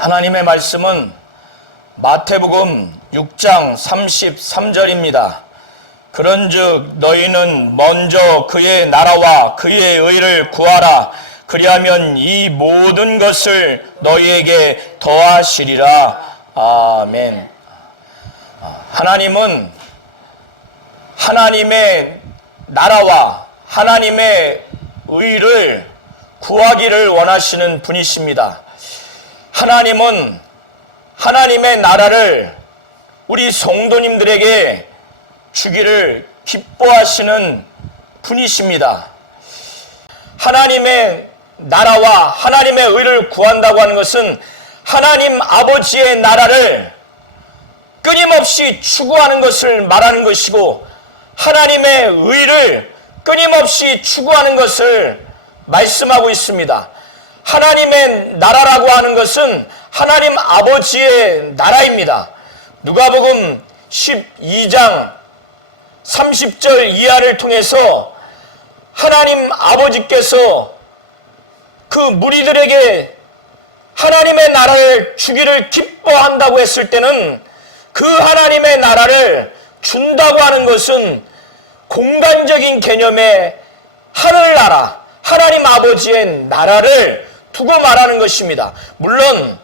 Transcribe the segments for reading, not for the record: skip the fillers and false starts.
하나님의 말씀은 마태복음 6장 33절입니다. 그런즉 너희는 먼저 그의 나라와 그의 의를 구하라. 그리하면 이 모든 것을 너희에게 더하시리라. 아멘. 하나님은 하나님의 나라와 하나님의 의를 구하기를 원하시는 분이십니다. 하나님은 하나님의 나라를 우리 성도님들에게 주기를 기뻐하시는 분이십니다. 하나님의 나라와 하나님의 의를 구한다고 하는 것은 하나님 아버지의 나라를 끊임없이 추구하는 것을 말하는 것이고, 하나님의 의를 끊임없이 추구하는 것을 말씀하고 있습니다. 하나님의 나라라고 하는 것은 하나님 아버지의 나라입니다. 누가복음 12장 30절 이하를 통해서 하나님 아버지께서 그 무리들에게 하나님의 나라를 주기를 기뻐한다고 했을 때는 그 하나님의 나라를 준다고 하는 것은 공간적인 개념의 하늘나라, 하나님 아버지의 나라를 두고 말하는 것입니다. 물론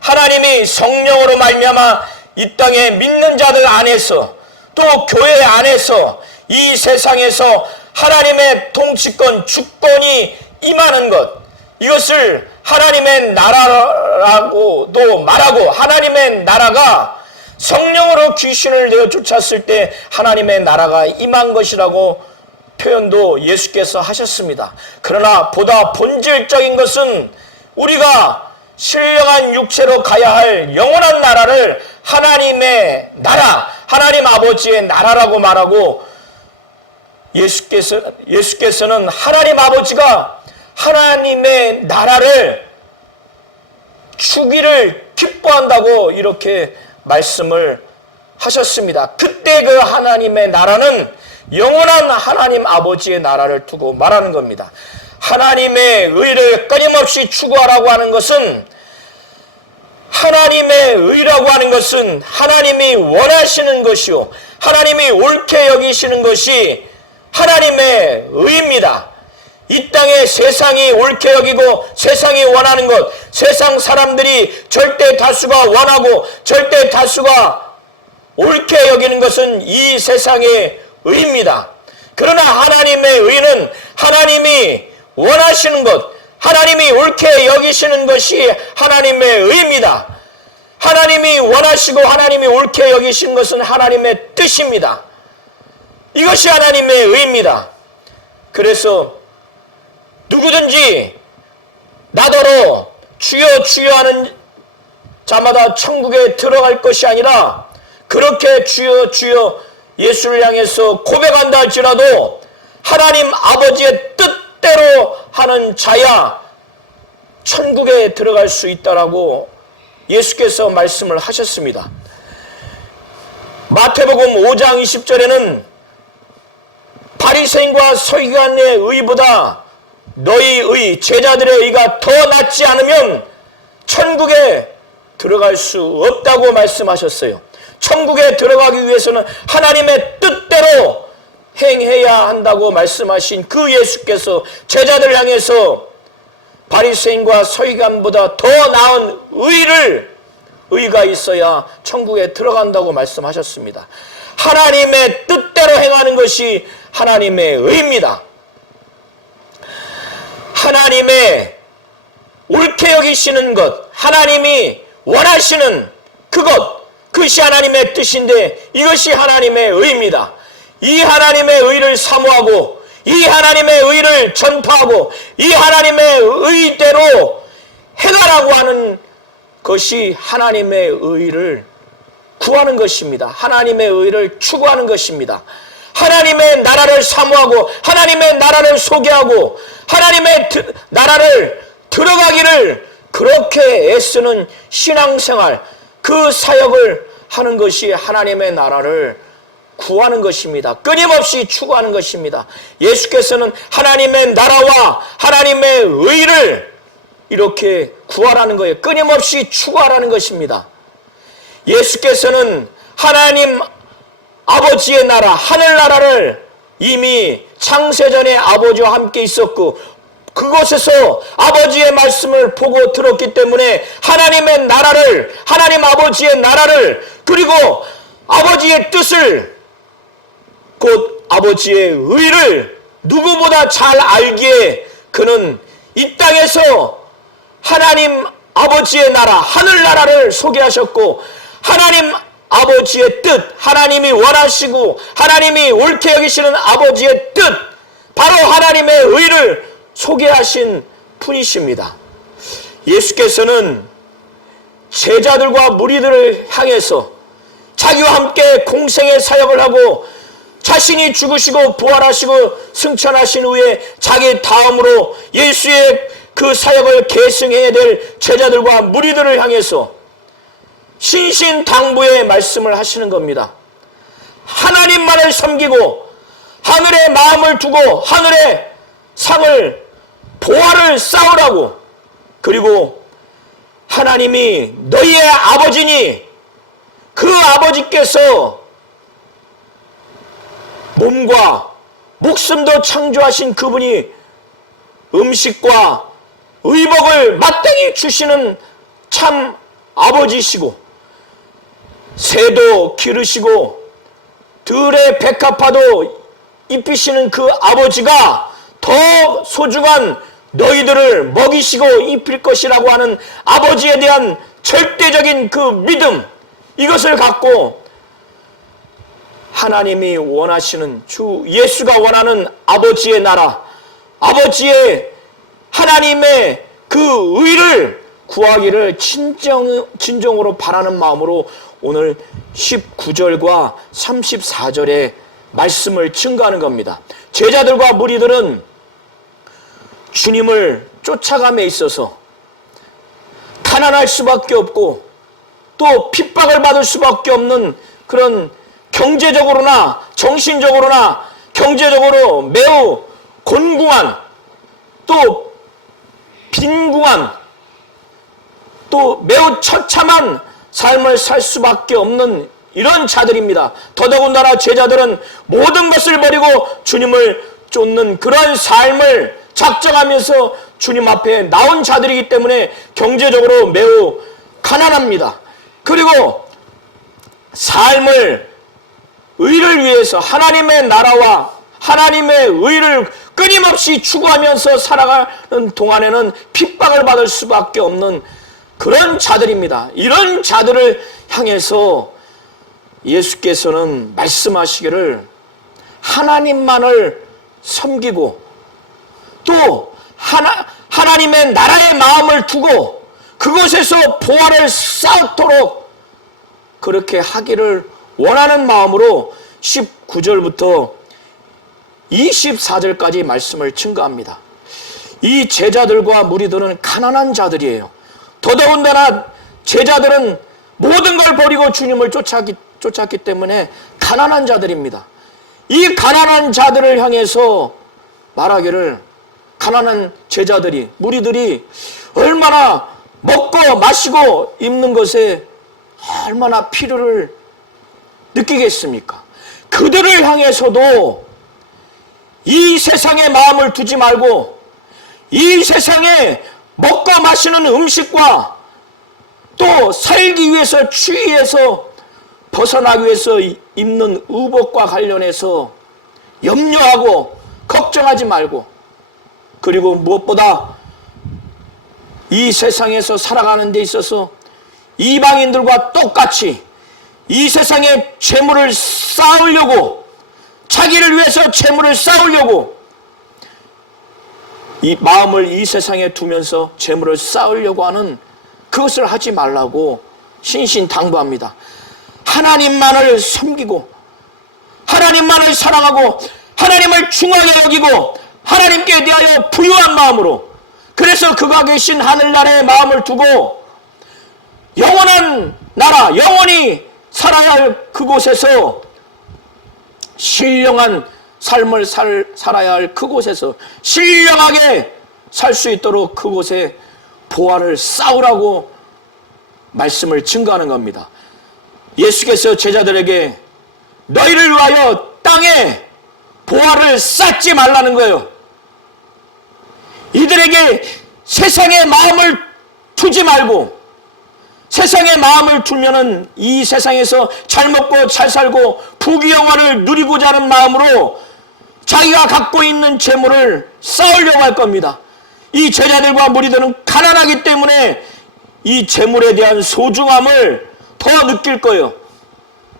하나님이 성령으로 말미암아 이 땅에 믿는 자들 안에서 또 교회 안에서 이 세상에서 하나님의 통치권, 주권이 임하는 것, 이것을 하나님의 나라라고도 말하고, 하나님의 나라가 성령으로 귀신을 내어 쫓았을 때 하나님의 나라가 임한 것이라고 표현도 예수께서 하셨습니다. 그러나 보다 본질적인 것은 우리가 신령한 육체로 가야 할 영원한 나라를 하나님의 나라, 하나님 아버지의 나라라고 말하고, 예수께서는 하나님 아버지가 하나님의 나라를 주기를 기뻐한다고 이렇게 말씀을 하셨습니다. 그때 그 하나님의 나라는 영원한 하나님 아버지의 나라를 두고 말하는 겁니다. 하나님의 의를 끊임없이 추구하라고 하는 것은, 하나님의 의라고 하는 것은 하나님이 원하시는 것이요, 하나님이 옳게 여기시는 것이 하나님의 의입니다. 이 땅에 세상이 옳게 여기고 세상이 원하는 것, 세상 사람들이 절대 다수가 원하고 절대 다수가 옳게 여기는 것은 이 세상의 의입니다. 그러나 하나님의 의는 하나님이 원하시는 것, 하나님이 옳게 여기시는 것이 하나님의 의입니다. 하나님이 원하시고 하나님이 옳게 여기신 것은 하나님의 뜻입니다. 이것이 하나님의 의입니다. 그래서 누구든지 나더러 주여 주여 하는 자마다 천국에 들어갈 것이 아니라, 그렇게 주여 주여 예수를 향해서 고백한다 할지라도 하나님 아버지의 뜻대로 하는 자야 천국에 들어갈 수 있다라고 예수께서 말씀을 하셨습니다. 마태복음 5장 20절에는 바리새인과 서기관의 의보다 너희 의, 제자들의 의가 더 낫지 않으면 천국에 들어갈 수 없다고 말씀하셨어요. 천국에 들어가기 위해서는 하나님의 뜻대로 행해야 한다고 말씀하신 그 예수께서 제자들 향해서 바리새인과 서기관보다 더 나은 의가 있어야 천국에 들어간다고 말씀하셨습니다. 하나님의 뜻대로 행하는 것이 하나님의 의입니다. 하나님의 옳게 여기시는 것, 하나님이 원하시는 그것이 하나님의 뜻인데, 이것이 하나님의 의입니다. 이 하나님의 의를 사모하고, 이 하나님의 의를 전파하고, 이 하나님의 의대로 행하라고 하는 것이 하나님의 의를 구하는 것입니다. 하나님의 의를 추구하는 것입니다. 하나님의 나라를 사모하고 하나님의 나라를 소개하고 하나님의 나라를 들어가기를 그렇게 애쓰는 신앙생활, 그 사역을 하는 것이 하나님의 나라를 구하는 것입니다. 끊임없이 추구하는 것입니다. 예수께서는 하나님의 나라와 하나님의 의를 이렇게 구하라는 거예요. 끊임없이 추구하라는 것입니다. 예수께서는 하나님 아버지의 나라, 하늘나라를 이미 창세전에 아버지와 함께 있었고 그곳에서 아버지의 말씀을 보고 들었기 때문에 하나님의 나라를, 하나님 아버지의 나라를, 그리고 아버지의 뜻을, 곧 아버지의 의를 누구보다 잘 알기에 그는 이 땅에서 하나님 아버지의 나라, 하늘나라를 소개하셨고 하나님 아버지의 뜻, 하나님이 원하시고 하나님이 옳게 여기시는 아버지의 뜻, 바로 하나님의 의를 소개하신 분이십니다. 예수께서는 제자들과 무리들을 향해서 자기와 함께 공생의 사역을 하고 자신이 죽으시고 부활하시고 승천하신 후에 자기 다음으로 예수의 그 사역을 계승해야 될 제자들과 무리들을 향해서 신신당부의 말씀을 하시는 겁니다. 하나님만을 섬기고 하늘의 마음을 두고 하늘의 상을, 보화를 쌓으라고, 그리고 하나님이 너희의 아버지니 그 아버지께서 몸과 목숨도 창조하신 그분이 음식과 의복을 마땅히 주시는 참 아버지시고 새도 기르시고 들의 백합화도 입히시는 그 아버지가 더 소중한 너희들을 먹이시고 입힐 것이라고 하는 아버지에 대한 절대적인 그 믿음, 이것을 갖고 하나님이 원하시는, 주 예수가 원하는 아버지의 나라, 아버지의 하나님의 그 의를 구하기를 진정으로 바라는 마음으로 오늘 19절과 34절의 말씀을 증거하는 겁니다. 제자들과 무리들은 주님을 쫓아감에 있어서 가난할 수밖에 없고 또 핍박을 받을 수밖에 없는 그런 경제적으로나 정신적으로나 경제적으로 매우 곤궁한, 또 빈궁한, 또 매우 처참한 삶을 살 수밖에 없는 이런 자들입니다. 더더군다나 제자들은 모든 것을 버리고 주님을 쫓는 그런 삶을 작정하면서 주님 앞에 나온 자들이기 때문에 경제적으로 매우 가난합니다. 그리고 삶을, 의를 위해서 하나님의 나라와 하나님의 의를 끊임없이 추구하면서 살아가는 동안에는 핍박을 받을 수밖에 없는 그런 자들입니다. 이런 자들을 향해서 예수께서는 말씀하시기를 하나님만을 섬기고 또 하나님의 나라의 마음을 두고 그곳에서 보화를 쌓도록 그렇게 하기를 원하는 마음으로 19절부터 24절까지 말씀을 증거합니다. 이 제자들과 무리들은 가난한 자들이에요. 더더군다나 제자들은 모든 걸 버리고 주님을 쫓았기 때문에 가난한 자들입니다. 이 가난한 자들을 향해서 말하기를, 가난한 제자들이, 무리들이 얼마나 먹고 마시고 입는 것에 얼마나 필요를 느끼겠습니까? 그들을 향해서도 이 세상에 마음을 두지 말고 이 세상에 먹고 마시는 음식과 또 살기 위해서, 추위에서 벗어나기 위해서 입는 의복과 관련해서 염려하고 걱정하지 말고, 그리고 무엇보다 이 세상에서 살아가는 데 있어서 이방인들과 똑같이 이 세상에 재물을 쌓으려고, 자기를 위해서 재물을 쌓으려고 이 마음을 이 세상에 두면서 재물을 쌓으려고 하는 그것을 하지 말라고 신신당부합니다. 하나님만을 섬기고 하나님만을 사랑하고 하나님을 중하게 여기고 하나님께 대하여 부유한 마음으로, 그래서 그가 계신 하늘나라의 마음을 두고 영원한 나라, 영원히 살아야 할 그곳에서 신령한 삶을 살아야 할 그곳에서 신령하게 살 수 있도록 그곳에 보화를 쌓으라고 말씀을 증거하는 겁니다. 예수께서 제자들에게 너희를 위하여 땅에 보화를 쌓지 말라는 거예요. 이들에게 세상의 마음을 두지 말고, 세상의 마음을 두면은 이 세상에서 잘 먹고 잘 살고 부귀영화를 누리고자 하는 마음으로 자기가 갖고 있는 재물을 쌓으려고 할 겁니다. 이 제자들과 무리들은 가난하기 때문에 이 재물에 대한 소중함을 더 느낄 거예요.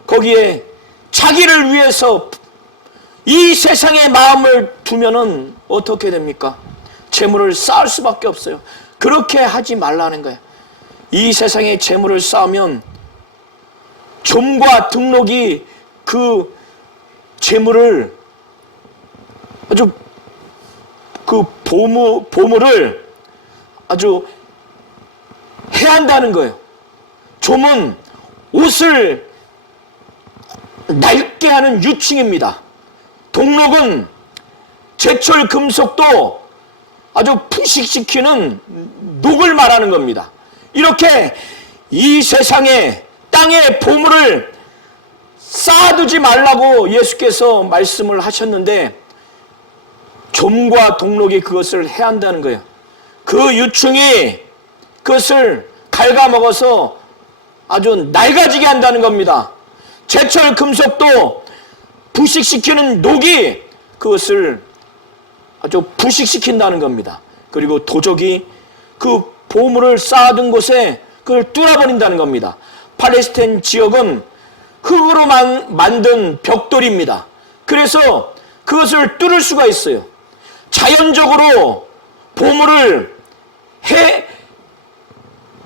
거기에 자기를 위해서 이 세상의 마음을 두면은 어떻게 됩니까? 재물을 쌓을 수밖에 없어요. 그렇게 하지 말라는 거예요. 이 세상에 재물을 쌓으면 좀과 등록이 그 재물을 아주 그 보물을 아주 해한다는 거예요. 좀은 옷을 낡게 하는 유충입니다. 동록은 제철 금속도 아주 부식시키는 녹을 말하는 겁니다. 이렇게 이 세상에 땅에 보물을 쌓아두지 말라고 예수께서 말씀을 하셨는데 좀과 동록이 그것을 해한다는 거예요. 그 유충이 그것을 갉아먹어서 아주 낡아지게 한다는 겁니다. 제철 금속도 부식시키는 녹이 그것을 아주 부식시킨다는 겁니다. 그리고 도적이 그 보물을 쌓아둔 곳에 그걸 뚫어버린다는 겁니다. 팔레스타인 지역은 흙으로 만든 벽돌입니다. 그래서 그것을 뚫을 수가 있어요. 자연적으로 보물을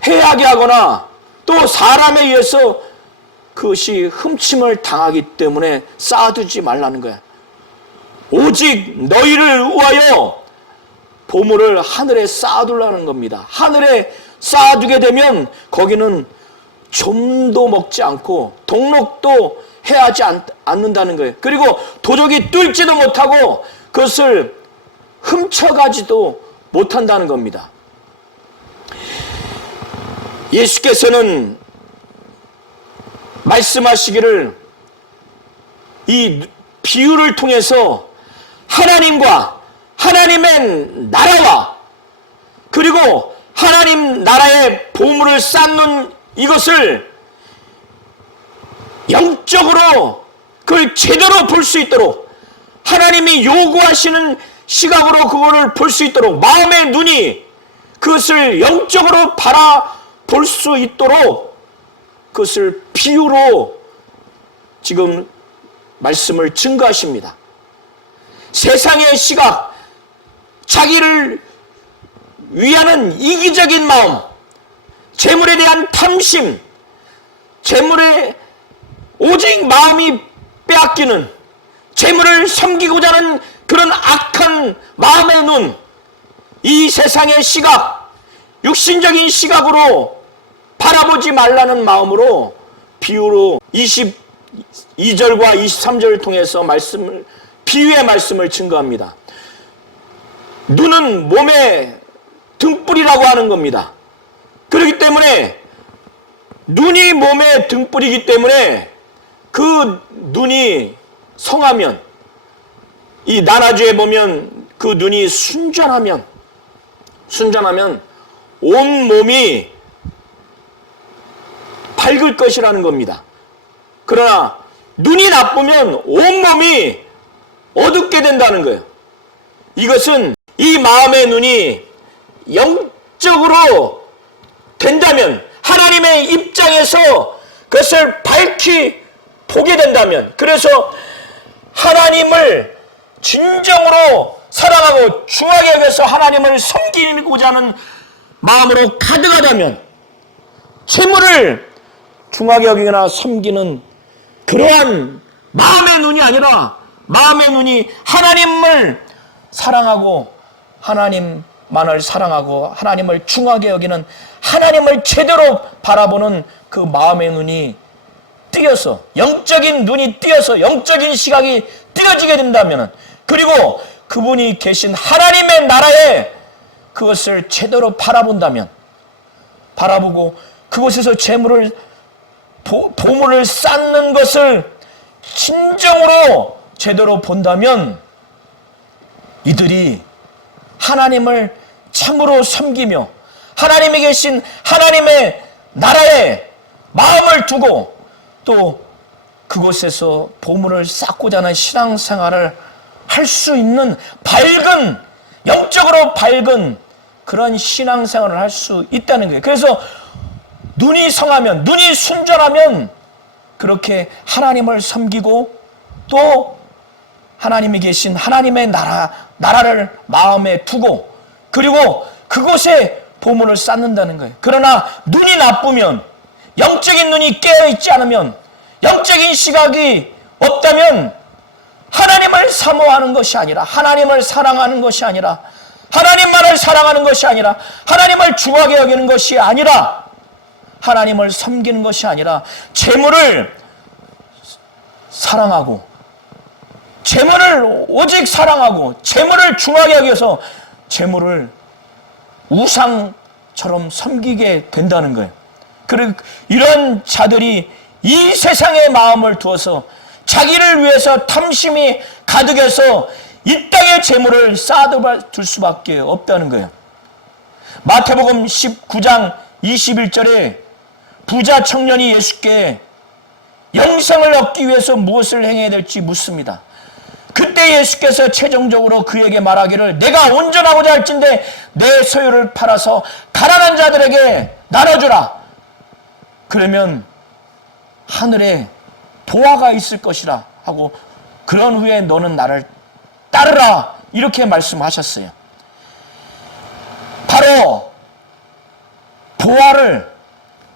해하게 하거나 또 사람에 의해서 그것이 흠침을 당하기 때문에 쌓아두지 말라는 거야. 오직 너희를 위하여 보물을 하늘에 쌓아두라는 겁니다. 하늘에 쌓아두게 되면 거기는 좀도 먹지 않고 동록도 해하지 않는다는 거예요. 그리고 도적이 뚫지도 못하고 그것을 훔쳐가지도 못한다는 겁니다. 예수께서는 말씀하시기를 이 비유를 통해서 하나님과 하나님의 나라와 그리고 하나님 나라의 보물을 쌓는 이것을 영적으로 그걸 제대로 볼 수 있도록 하나님이 요구하시는 시각으로 그거를 볼 수 있도록 마음의 눈이 그것을 영적으로 바라볼 수 있도록 그것을 비유로 지금 말씀을 증거하십니다. 세상의 시각, 자기를 위하는 이기적인 마음, 재물에 대한 탐심, 재물에 오직 마음이 빼앗기는, 재물을 섬기고자 하는 그런 악한 마음의 눈, 이 세상의 시각, 육신적인 시각으로 바라보지 말라는 마음으로 비유로 22절과 23절을 통해서 비유의 말씀을 증거합니다. 눈은 몸의 등불이라고 하는 겁니다. 그렇기 때문에 눈이 몸의 등불이기 때문에 그 눈이 성하면, 이 나라주에 보면 그 눈이 순전하면 온 몸이 밝을 것이라는 겁니다. 그러나 눈이 나쁘면 온 몸이 어둡게 된다는 거예요. 이것은 이 마음의 눈이 영적으로 된다면, 하나님의 입장에서 그것을 밝히 보게 된다면, 그래서 하나님을 진정으로 사랑하고 중하게 여겨서 하나님을 섬기고자 하는 마음으로 가득하다면, 재물을 중하게 여기거나 섬기는 그러한 마음의 눈이 아니라 마음의 눈이 하나님을 사랑하고 하나님만을 사랑하고 하나님을 중하게 여기는, 하나님을 제대로 바라보는 그 마음의 눈이 띄어서, 영적인 눈이 띄어서 영적인 시각이 띄어지게 된다면, 그리고 그분이 계신 하나님의 나라에 그것을 제대로 바라보고 그곳에서 보물을 쌓는 것을 진정으로 제대로 본다면 이들이 하나님을 참으로 섬기며 하나님이 계신 하나님의 나라에 마음을 두고 또 그곳에서 보물을 쌓고자 하는 신앙생활을 할 수 있는 영적으로 밝은 그런 신앙생활을 할 수 있다는 거예요. 그래서 눈이 성하면, 눈이 순전하면 그렇게 하나님을 섬기고 또 하나님이 계신 하나님의 나라를 마음에 두고 그리고 그곳에 보물을 쌓는다는 거예요. 그러나 눈이 나쁘면, 영적인 눈이 깨어있지 않으면, 영적인 시각이 없다면 하나님을 사모하는 것이 아니라, 하나님을 사랑하는 것이 아니라, 하나님만을 사랑하는 것이 아니라, 하나님을 중하게 여기는 것이 아니라, 하나님을 섬기는 것이 아니라 재물을 사랑하고 재물을 오직 사랑하고 재물을 중하게 여겨서 재물을 우상처럼 섬기게 된다는 거예요. 그리고 이런 자들이 이 세상의 마음을 두어서 자기를 위해서 탐심이 가득해서 이 땅의 재물을 쌓아둘 수밖에 없다는 거예요. 마태복음 19장 21절에 부자 청년이 예수께 영생을 얻기 위해서 무엇을 행해야 될지 묻습니다. 그때 예수께서 최종적으로 그에게 말하기를 내가 온전하고자 할진대 내 소유를 팔아서 가난한 자들에게 나눠주라. 그러면 하늘에 보화가 있을 것이라 하고 그런 후에 너는 나를 따르라 이렇게 말씀하셨어요. 바로 보화를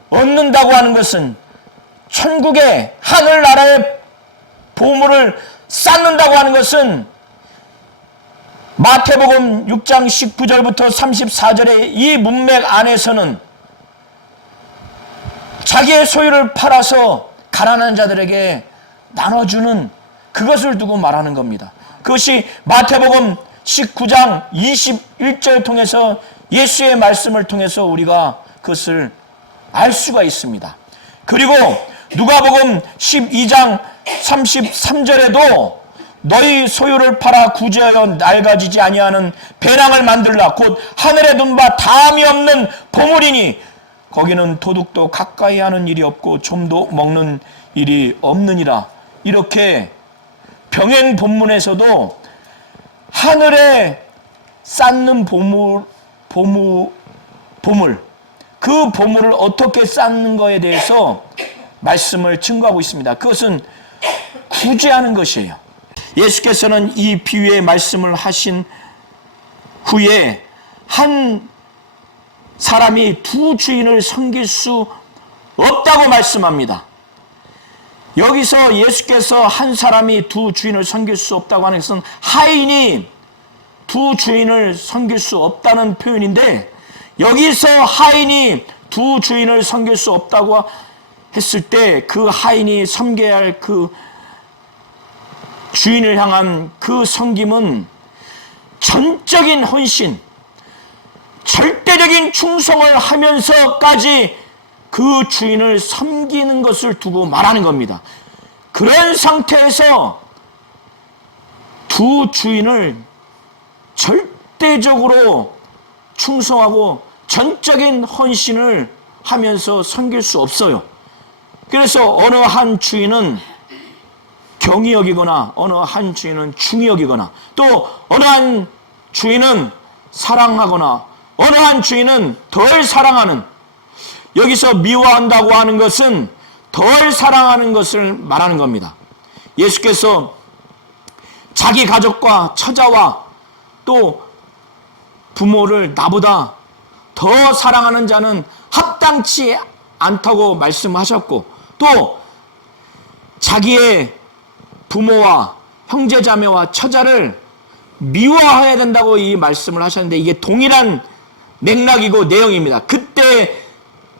얻는다고 하는 것은 천국의 하늘나라의 보물을 쌓는다고 하는 것은 마태복음 6장 19절부터 34절의 이 문맥 안에서는 자기의 소유를 팔아서 가난한 자들에게 나눠주는 그것을 두고 말하는 겁니다. 그것이 마태복음 19장 21절 통해서 예수의 말씀을 통해서 우리가 그것을 알 수가 있습니다. 그리고 누가복음 12장 33절에도 너희 소유를 팔아 구제하여 낡아지지 아니하는 배낭을 만들라. 곧 하늘에 둔 바 다함이 없는 보물이니 거기는 도둑도 가까이 하는 일이 없고 좀도 먹는 일이 없느니라. 이렇게 병행 본문에서도 하늘에 쌓는 보물, 그 보물을 어떻게 쌓는 거에 대해서 말씀을 증거하고 있습니다. 그것은 구제하는 것이에요. 예수께서는 이 비유의 말씀을 하신 후에 한 사람이 두 주인을 섬길 수 없다고 말씀합니다. 여기서 예수께서 한 사람이 두 주인을 섬길 수 없다고 하는 것은 하인이 두 주인을 섬길 수 없다는 표현인데 여기서 하인이 두 주인을 섬길 수 없다고 했을 때 그 하인이 섬겨야 할 그 주인을 향한 그 섬김은 전적인 헌신, 절대적인 충성을 하면서까지 그 주인을 섬기는 것을 두고 말하는 겁니다. 그런 상태에서 두 주인을 절대적으로 충성하고 전적인 헌신을 하면서 섬길 수 없어요. 그래서 어느 한 주인은 경히 여기거나 어느 한 주인은 중히 여기거나 또 어느 한 주인은 사랑하거나 어느 한 주인은 덜 사랑하는, 여기서 미워한다고 하는 것은 덜 사랑하는 것을 말하는 겁니다. 예수께서 자기 가족과 처자와 또 부모를 나보다 더 사랑하는 자는 합당치 않다고 말씀하셨고 또 자기의 부모와 형제자매와 처자를 미워해야 된다고 이 말씀을 하셨는데 이게 동일한 맥락이고 내용입니다. 그때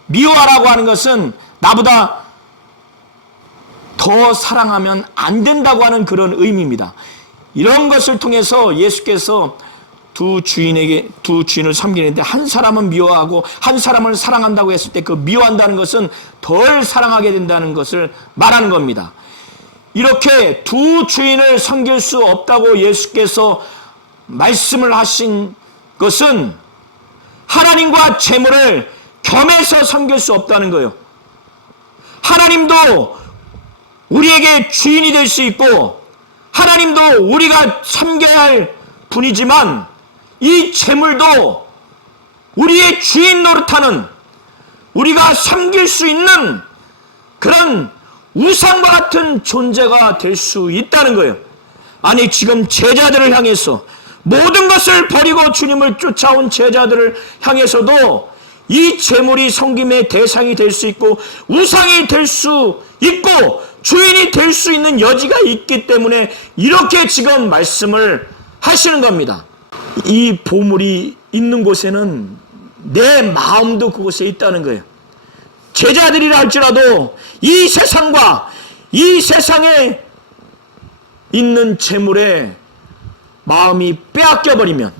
미워하라고 하는 것은 나보다 더 사랑하면 안 된다고 하는 그런 의미입니다. 이런 것을 통해서 예수께서 두 주인을 섬기는데 한 사람은 미워하고 한 사람을 사랑한다고 했을 때 그 미워한다는 것은 덜 사랑하게 된다는 것을 말하는 겁니다. 이렇게 두 주인을 섬길 수 없다고 예수께서 말씀을 하신 것은 하나님과 재물을 겸해서 섬길 수 없다는 거예요. 하나님도 우리에게 주인이 될 수 있고 하나님도 우리가 섬겨야 할 분이지만 이 재물도 우리의 주인 노릇하는, 우리가 섬길 수 있는 그런 우상과 같은 존재가 될 수 있다는 거예요. 아니, 지금 제자들을 향해서 모든 것을 버리고 주님을 쫓아온 제자들을 향해서도 이 재물이 섬김의 대상이 될 수 있고 우상이 될 수 있고 주인이 될 수 있는 여지가 있기 때문에 이렇게 지금 말씀을 하시는 겁니다. 이 보물이 있는 곳에는 내 마음도 그곳에 있다는 거예요. 제자들이라 할지라도 이 세상과 이 세상에 있는 재물에 마음이 빼앗겨버리면,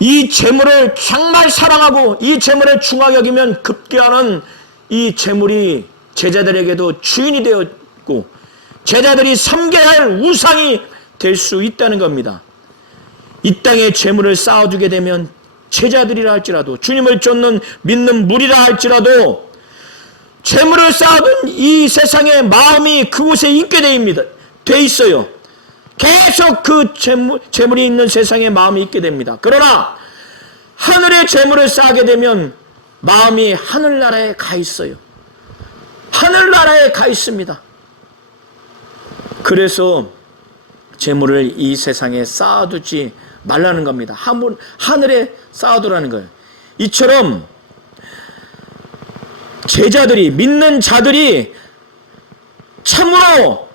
이 재물을 정말 사랑하고 이 재물을 중하게 여기면 급기야는 이 재물이 제자들에게도 주인이 되었고 제자들이 섬겨야 할 우상이 될 수 있다는 겁니다. 이 땅에 재물을 쌓아두게 되면 제자들이라 할지라도, 주님을 쫓는 믿는 무리라 할지라도 재물을 쌓아둔 이 세상의 마음이 그곳에 있게 돼 있어요. 계속 그 재물이 있는 세상에 마음이 있게 됩니다. 그러나 하늘의 재물을 쌓게 되면 마음이 하늘나라에 가 있어요. 하늘나라에 가 있습니다. 그래서 재물을 이 세상에 쌓아두지 말라는 겁니다. 하늘에 쌓아두라는 거예요. 이처럼 제자들이, 믿는 자들이 참으로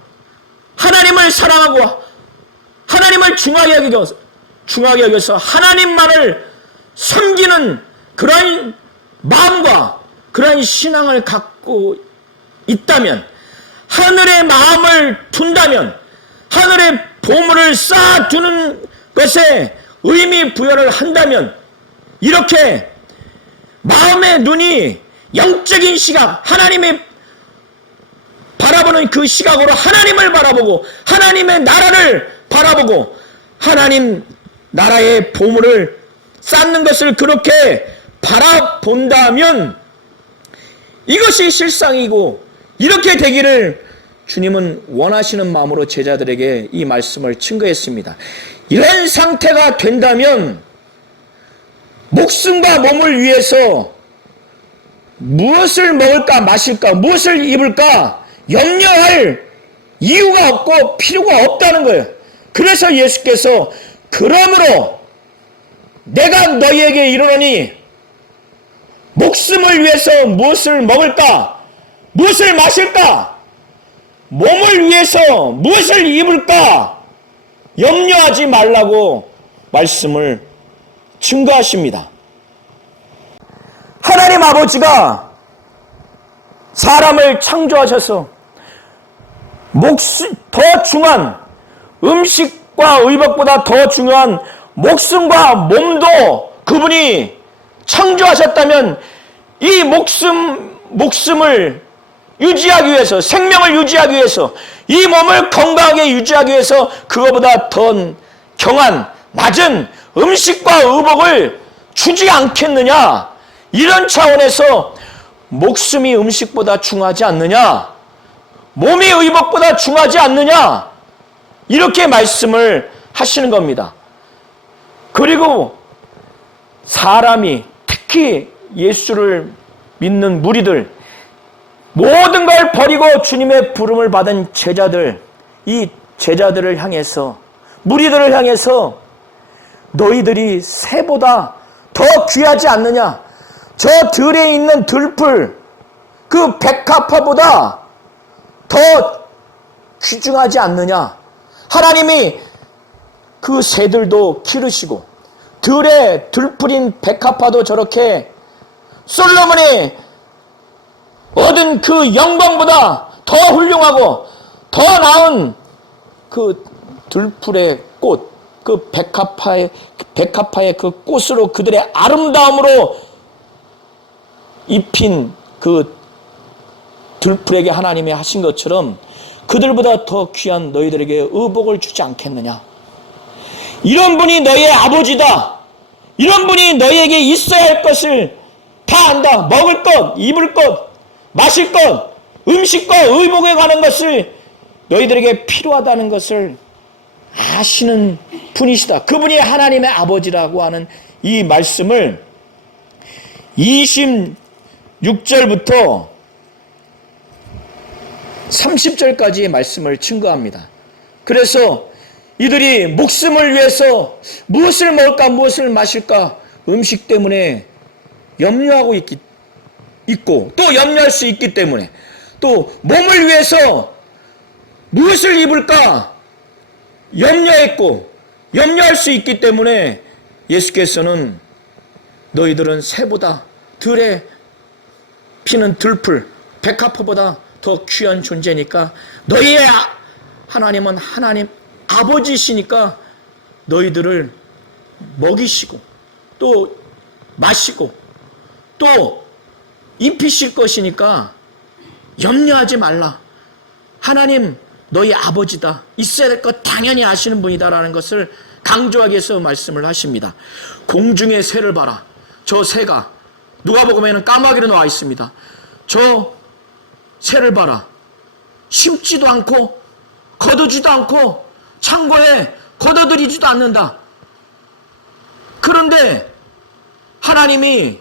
하나님을 사랑하고 하나님을 중하게 여겨서 하나님만을 섬기는 그런 마음과 그런 신앙을 갖고 있다면, 하늘의 마음을 둔다면, 하늘의 보물을 쌓아두는 것에 의미 부여를 한다면, 이렇게 마음의 눈이 영적인 시각, 하나님의 바라보는 그 시각으로 하나님을 바라보고 하나님의 나라를 바라보고 하나님 나라의 보물을 쌓는 것을 그렇게 바라본다면 이것이 실상이고, 이렇게 되기를 주님은 원하시는 마음으로 제자들에게 이 말씀을 증거했습니다. 이런 상태가 된다면 목숨과 몸을 위해서 무엇을 먹을까 마실까 무엇을 입을까 염려할 이유가 없고 필요가 없다는 거예요. 그래서 예수께서 그러므로 내가 너희에게 이르노니 목숨을 위해서 무엇을 먹을까 무엇을 마실까 몸을 위해서 무엇을 입을까 염려하지 말라고 말씀을 증거하십니다. 하나님 아버지가 사람을 창조하셔서 더 중요한 음식과 의복보다 더 중요한 목숨과 몸도 그분이 창조하셨다면 이 목숨을 유지하기 위해서, 생명을 유지하기 위해서, 이 몸을 건강하게 유지하기 위해서 그거보다 더 경한 낮은 음식과 의복을 주지 않겠느냐, 이런 차원에서 목숨이 음식보다 중요하지 않느냐, 몸이 의복보다 중요하지 않느냐, 이렇게 말씀을 하시는 겁니다. 그리고 사람이, 특히 예수를 믿는 무리들, 모든 걸 버리고 주님의 부름을 받은 제자들, 이 제자들을 향해서, 무리들을 향해서 너희들이 새보다 더 귀하지 않느냐, 저 들에 있는 들풀, 그 백합화보다 더 귀중하지 않느냐. 하나님이 그 새들도 기르시고 들에 들풀인 백합화도 저렇게 솔로몬이 얻은 그 영광보다 더 훌륭하고 더 나은 그 들풀의 꽃, 그 백합화의 그 꽃으로 그들의 아름다움으로 입힌 그 들풀에게 하나님이 하신 것처럼 그들보다 더 귀한 너희들에게 의복을 주지 않겠느냐. 이런 분이 너희의 아버지다. 이런 분이 너희에게 있어야 할 것을 다 안다. 먹을 것, 입을 것, 마실 것, 음식과 의복에 관한 것을 너희들에게 필요하다는 것을 아시는 분이시다. 그분이 하나님의 아버지라고 하는 이 말씀을 26절부터 30절까지의 말씀을 증거합니다. 그래서 이들이 목숨을 위해서 무엇을 먹을까 무엇을 마실까 음식 때문에 염려하고 있고 또 염려할 수 있기 때문에 또 몸을 위해서 무엇을 입을까 염려했고 염려할 수 있기 때문에 예수께서는 너희들은 새보다 들에 피는 들풀 백합화보다 더 귀한 존재니까 너희의 하나님은 하나님 아버지시니까 너희들을 먹이시고 또 마시고 또 입히실 것이니까 염려하지 말라. 하나님 너희 아버지다. 있어야 될 것 당연히 아시는 분이다라는 것을 강조하기 위해서 말씀을 하십니다. 공중의 새를 봐라. 저 새가 누가복음에는 까마귀로 나와 있습니다. 저 새를 봐라. 심지도 않고 거두지도 않고 창고에 걷어들이지도 않는다. 그런데 하나님이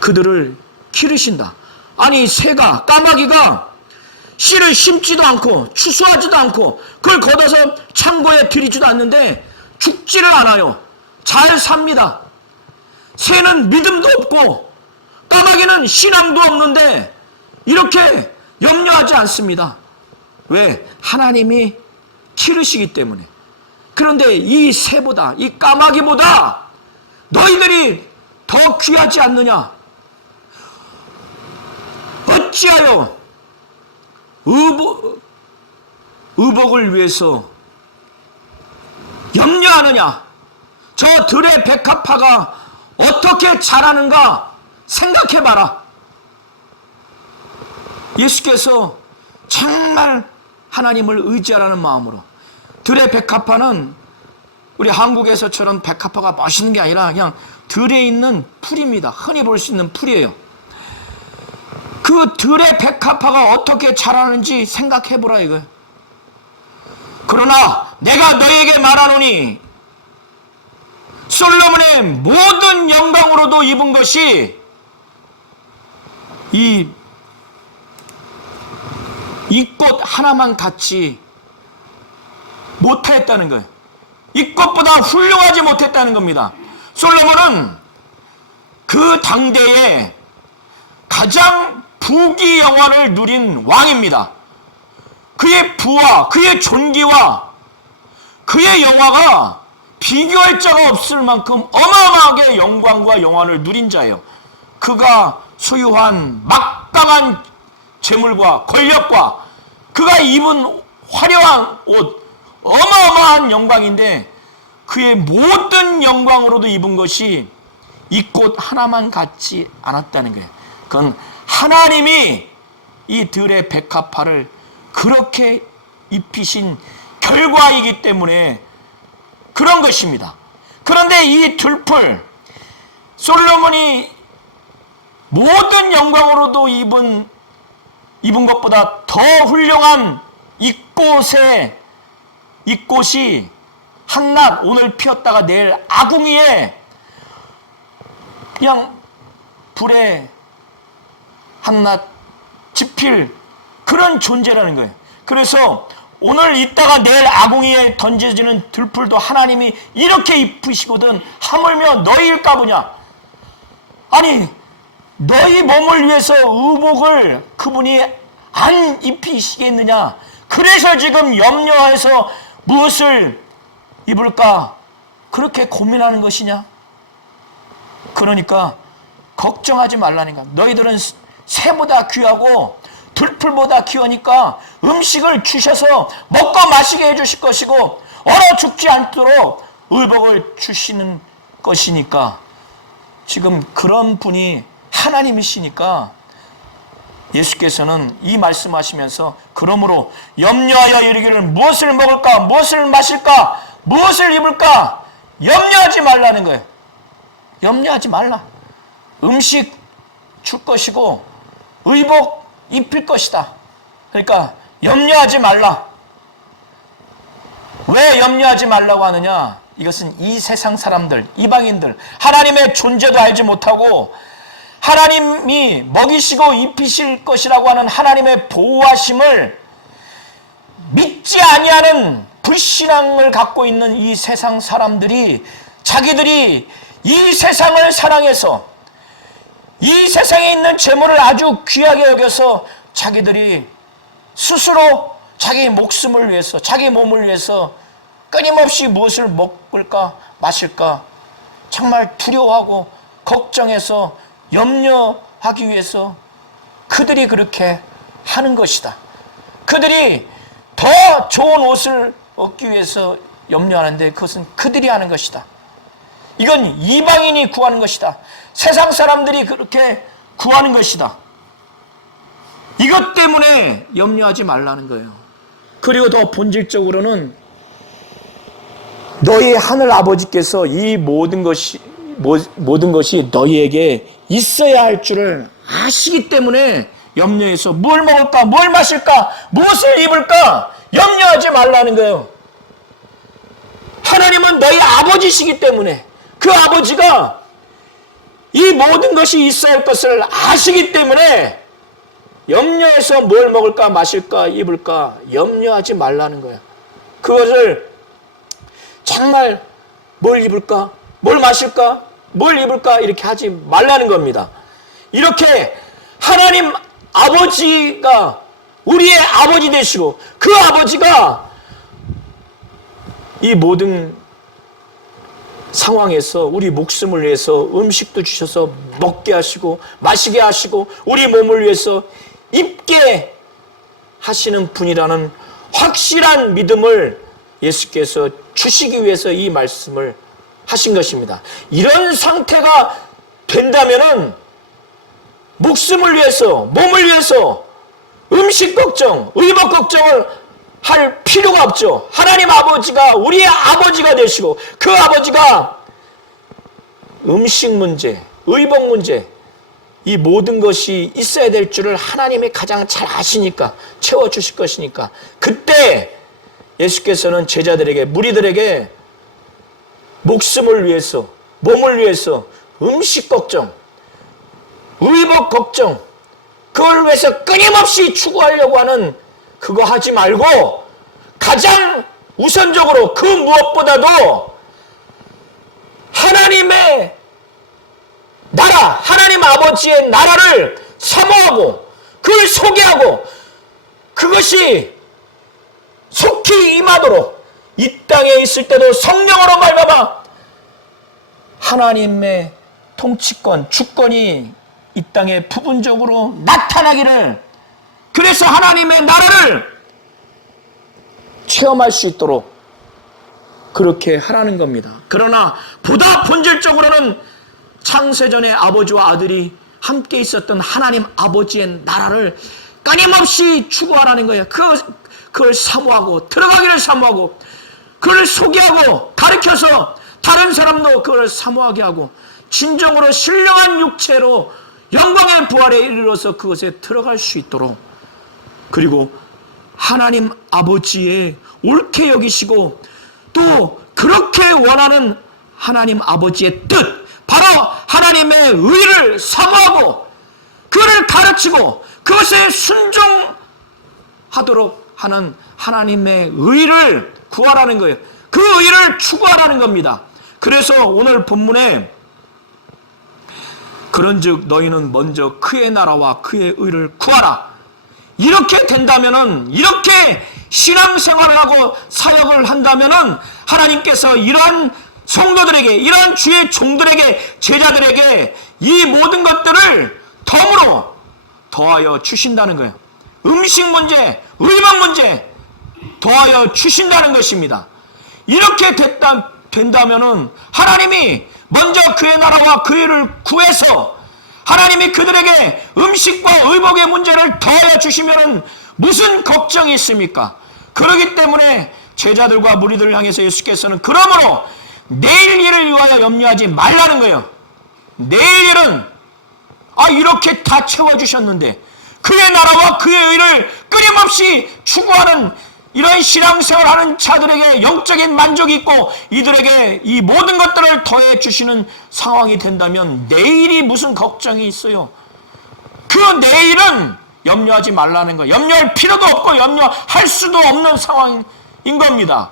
그들을 기르신다. 아니 새가 까마귀가 씨를 심지도 않고 추수하지도 않고 그걸 걷어서 창고에 들이지도 않는데 죽지를 않아요. 잘 삽니다. 새는 믿음도 없고 까마귀는 신앙도 없는데 이렇게 염려하지 않습니다. 왜? 하나님이 기르시기 때문에. 그런데 이 새보다 이 까마귀보다 너희들이 더 귀하지 않느냐? 어찌하여 의복을 위해서 염려하느냐? 저 들의 백합화가 어떻게 자라는가 생각해봐라. 예수께서 정말 하나님을 의지하라는 마음으로 들의 백합화는 우리 한국에서처럼 백합화가 멋있는 게 아니라 그냥 들에 있는 풀입니다. 흔히 볼 수 있는 풀이에요. 그 들의 백합화가 어떻게 자라는지 생각해보라 이거예요. 그러나 내가 너희에게 말하노니 솔로몬의 모든 영광으로도 입은 것이 이 꽃 하나만 같이 못했다는 거예요. 이 꽃보다 훌륭하지 못했다는 겁니다. 솔로몬은 그 당대에 가장 부귀 영화를 누린 왕입니다. 그의 부와 그의 존귀와 그의 영화가 비교할 자가 없을 만큼 어마어마하게 영광과 영화를 누린 자예요. 그가 소유한 막강한 재물과 권력과 그가 입은 화려한 옷, 어마어마한 영광인데 그의 모든 영광으로도 입은 것이 이 꽃 하나만 같지 않았다는 거예요. 그건 하나님이 이 들의 백합화를 그렇게 입히신 결과이기 때문에 그런 것입니다. 그런데 이 들풀, 솔로몬이 모든 영광으로도 입은 것보다 더 훌륭한 이 꽃이 한낮 오늘 피었다가 내일 아궁이에 그냥 불에 한낮 지필 그런 존재라는 거예요. 그래서 오늘 있다가 내일 아궁이에 던져지는 들풀도 하나님이 이렇게 입히시거든 하물며 너희일까 보냐. 아니 너희 몸을 위해서 의복을 그분이 안 입히시겠느냐. 그래서 지금 염려해서 무엇을 입을까 그렇게 고민하는 것이냐. 그러니까 걱정하지 말라는 거야. 너희들은 새보다 귀하고 들풀보다 귀하니까 음식을 주셔서 먹고 마시게 해주실 것이고 얼어 죽지 않도록 의복을 주시는 것이니까, 지금 그런 분이 하나님이시니까 예수께서는 이 말씀하시면서 그러므로 염려하여 이르기를 무엇을 먹을까, 무엇을 마실까, 무엇을 입을까 염려하지 말라는 거예요. 염려하지 말라. 음식 줄 것이고 의복 입힐 것이다. 그러니까 염려하지 말라. 왜 염려하지 말라고 하느냐? 이것은 이 세상 사람들, 이방인들, 하나님의 존재도 알지 못하고 하나님이 먹이시고 입히실 것이라고 하는 하나님의 보호하심을 믿지 아니하는 불신앙을 갖고 있는 이 세상 사람들이, 자기들이 이 세상을 사랑해서 이 세상에 있는 재물을 아주 귀하게 여겨서 자기들이 스스로 자기 목숨을 위해서, 자기 몸을 위해서 끊임없이 무엇을 먹을까 마실까 정말 두려워하고 걱정해서 염려하기 위해서 그들이 그렇게 하는 것이다. 그들이 더 좋은 옷을 얻기 위해서 염려하는데 그것은 그들이 하는 것이다. 이건 이방인이 구하는 것이다. 세상 사람들이 그렇게 구하는 것이다. 이것 때문에 염려하지 말라는 거예요. 그리고 더 본질적으로는 너희 하늘 아버지께서 이 모든 것이 너희에게 있어야 할 줄을 아시기 때문에 염려해서 뭘 먹을까, 뭘 마실까, 무엇을 입을까 염려하지 말라는 거예요. 하나님은 너희 아버지시기 때문에, 그 아버지가 이 모든 것이 있어야 할 것을 아시기 때문에 염려해서 뭘 먹을까, 마실까, 입을까 염려하지 말라는 거예요. 그것을 정말 뭘 입을까, 뭘 마실까, 뭘 입을까 이렇게 하지 말라는 겁니다. 이렇게 하나님 아버지가 우리의 아버지 되시고 그 아버지가 이 모든 상황에서 우리 목숨을 위해서 음식도 주셔서 먹게 하시고 마시게 하시고 우리 몸을 위해서 입게 하시는 분이라는 확실한 믿음을 예수께서 주시기 위해서 이 말씀을 하신 것입니다. 이런 상태가 된다면은 목숨을 위해서, 몸을 위해서 음식 걱정, 의복 걱정을 할 필요가 없죠. 하나님 아버지가 우리의 아버지가 되시고 그 아버지가 음식 문제, 의복 문제, 이 모든 것이 있어야 될 줄을 하나님이 가장 잘 아시니까 채워주실 것이니까 그때 예수께서는 제자들에게, 무리들에게 목숨을 위해서, 몸을 위해서 음식 걱정, 의복 걱정, 그걸 위해서 끊임없이 추구하려고 하는 그거 하지 말고 가장 우선적으로 그 무엇보다도 하나님의 나라, 하나님 아버지의 나라를 사모하고 그걸 소개하고 그것이 속히 임하도록 이 땅에 있을 때도 성령으로 말미암아 하나님의 통치권, 주권이 이 땅에 부분적으로 나타나기를, 그래서 하나님의 나라를 체험할 수 있도록 그렇게 하라는 겁니다. 그러나 보다 본질적으로는 창세전에 아버지와 아들이 함께 있었던 하나님 아버지의 나라를 끊임없이 추구하라는 거예요. 그걸 사모하고 들어가기를 사모하고 그걸 소개하고 가르쳐서 다른 사람도 그걸 사모하게 하고 진정으로 신령한 육체로 영광의 부활에 이르러서 그것에 들어갈 수 있도록, 그리고 하나님 아버지의 옳게 여기시고 또 그렇게 원하는 하나님 아버지의 뜻, 바로 하나님의 의를 사모하고 그를 가르치고 그것에 순종하도록 하는 하나님의 의를 구하라는 거예요. 그 의를 추구하라는 겁니다. 그래서 오늘 본문에 그런즉 너희는 먼저 그의 나라와 그의 의를 구하라. 이렇게 된다면은, 이렇게 신앙생활을 하고 사역을 한다면은 하나님께서 이러한 성도들에게, 이러한 주의 종들에게, 제자들에게 이 모든 것들을 덤으로 더하여 주신다는 거예요. 음식 문제, 의복 문제 더하여 주신다는 것입니다. 이렇게 된다면은 하나님이 먼저 그의 나라와 그 일을 구해서 하나님이 그들에게 음식과 의복의 문제를 더하여 주시면은 무슨 걱정이 있습니까? 그렇기 때문에 제자들과 무리들을 향해서 예수께서는 그러므로 내일 일을 위하여 염려하지 말라는 거예요. 내일 일은 이렇게 다 채워주셨는데 그의 나라와 그의 의를 끊임없이 추구하는 이런 신앙생활하는 자들에게 영적인 만족이 있고 이들에게 이 모든 것들을 더해 주시는 상황이 된다면 내일이 무슨 걱정이 있어요? 그 내일은 염려하지 말라는 거예요. 염려할 필요도 없고 염려할 수도 없는 상황인 겁니다.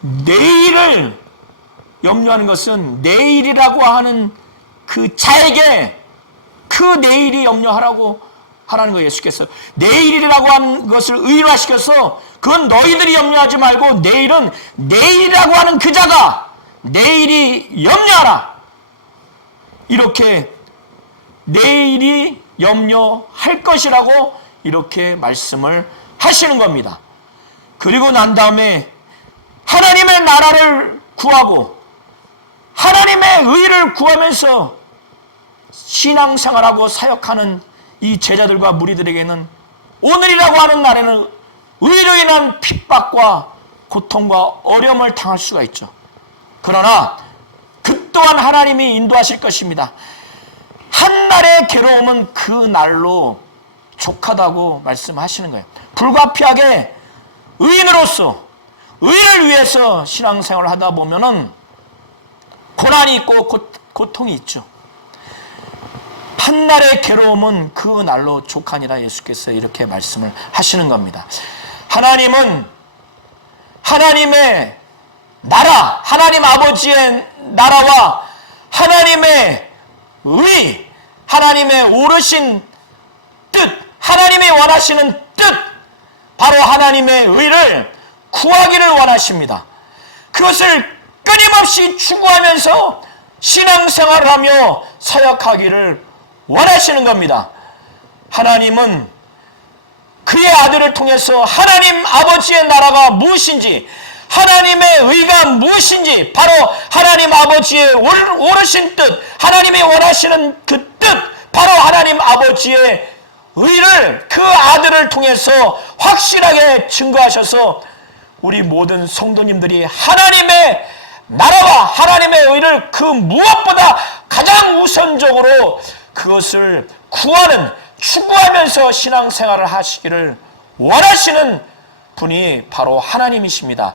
내일을 염려하는 것은 내일이라고 하는 그 자에게 그 내일이 염려하라고 하라는 거예요. 예수께서 내일이라고 하는 것을 의인화시켜서 그건 너희들이 염려하지 말고 내일은 내일이라고 하는 그 자가 내일이 염려하라. 이렇게 내일이 염려할 것이라고 이렇게 말씀을 하시는 겁니다. 그리고 난 다음에 하나님의 나라를 구하고 하나님의 의를 구하면서 신앙생활하고 사역하는 이 제자들과 무리들에게는 오늘이라고 하는 날에는 의로 인한 핍박과 고통과 어려움을 당할 수가 있죠. 그러나 그 또한 하나님이 인도하실 것입니다. 한 날의 괴로움은 그 날로 족하다고 말씀하시는 거예요. 불가피하게 의인으로서 의를 위해서 신앙생활을 하다 보면은 고난이 있고 고통이 있죠. 한 날의 괴로움은 그 날로 족하니라 예수께서 이렇게 말씀을 하시는 겁니다. 하나님은 하나님의 나라, 하나님 아버지의 나라와 하나님의 의, 하나님의 오르신 뜻, 하나님이 원하시는 뜻, 바로 하나님의 의를 구하기를 원하십니다. 그것을 끊임없이 추구하면서 신앙생활을 하며 사역하기를 원하시는 겁니다. 하나님은 그의 아들을 통해서 하나님 아버지의 나라가 무엇인지, 하나님의 의가 무엇인지, 바로 하나님 아버지의 오르신 뜻, 하나님이 원하시는 그 뜻, 바로 하나님 아버지의 의를 그 아들을 통해서 확실하게 증거하셔서 우리 모든 성도님들이 하나님의 나라와 하나님의 의를 그 무엇보다 가장 우선적으로 그것을 구하는, 추구하면서 신앙생활을 하시기를 원하시는 분이 바로 하나님이십니다.